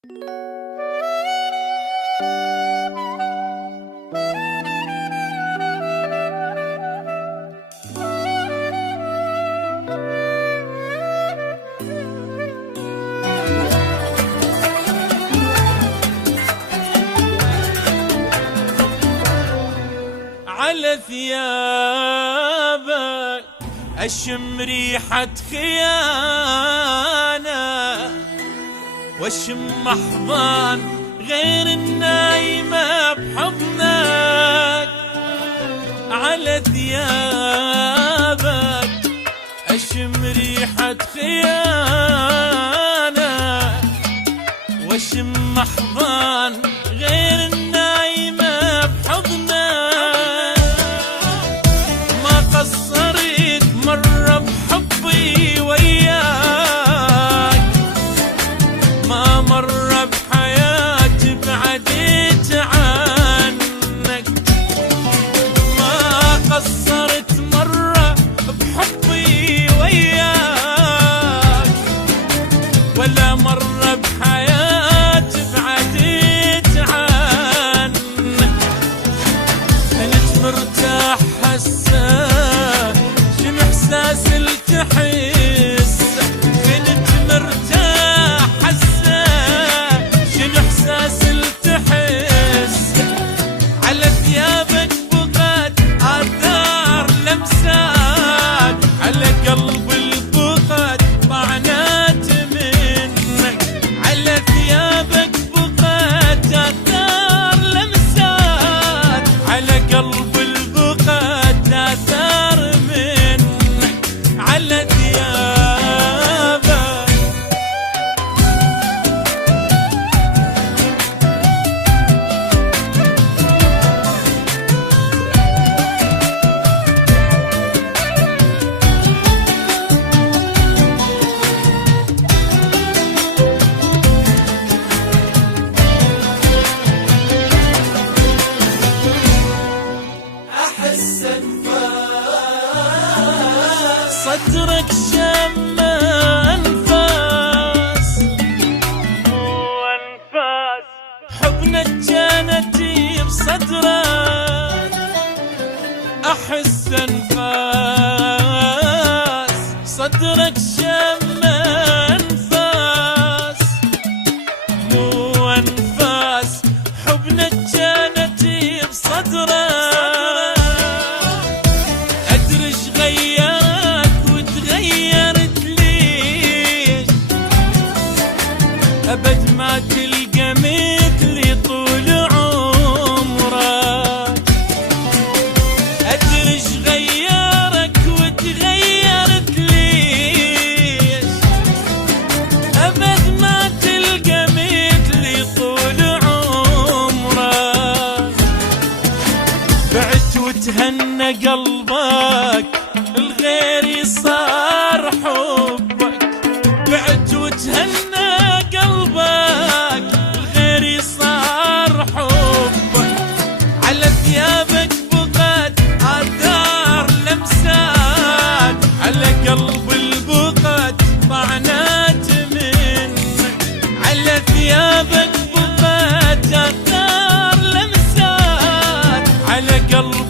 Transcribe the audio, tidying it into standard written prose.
على ثيابك أشم ريحة خيانة، واشم أحضان غير النايمة بحضنك. على ثيابك أشم ريحة خيانة، واشم أحضان غير النايمة بحضنك. ما قصرت مرة بحبي وياك، ما مرة بحياتي بعدت عنك. ما قصرت مرة بحبي وياك، ولا مرة بحياتي بعدت عنك. كنت مرتاح هسه، شنو احساس التحس؟ كنت مرتاح هسه، شنو احساس التحس؟ على ثيابك بقت آثار لمسات، على قلب البقت طعنات منك. على ثيابك بقت آثار لمسات، على قلب البقت آثار منك. على ثيابك أحس أنفاس صدرك شم أنفاس، وأنفاس حضنك جانتي بصدرك. أحس أنفاس صدرك شم أنفاس، مو أنفاس حضنك جانتي بصدرك. أدري ايش غيرك وتغيرت ليش، أبد ما تلقى مثلي طول عمرك. أدري ايش غيرك وتغيرت ليش، أبد ما تلقى مثلي طول عمرك. بعت وتهنى قلبك، الغيري صار حبك. بعت وتهنى قلبك، الغيري صار حبك. على ثيابك بقت آثار لمسات، على قلب البقت طعنات منك. على ثيابك بقت آثار لمسات، على قلب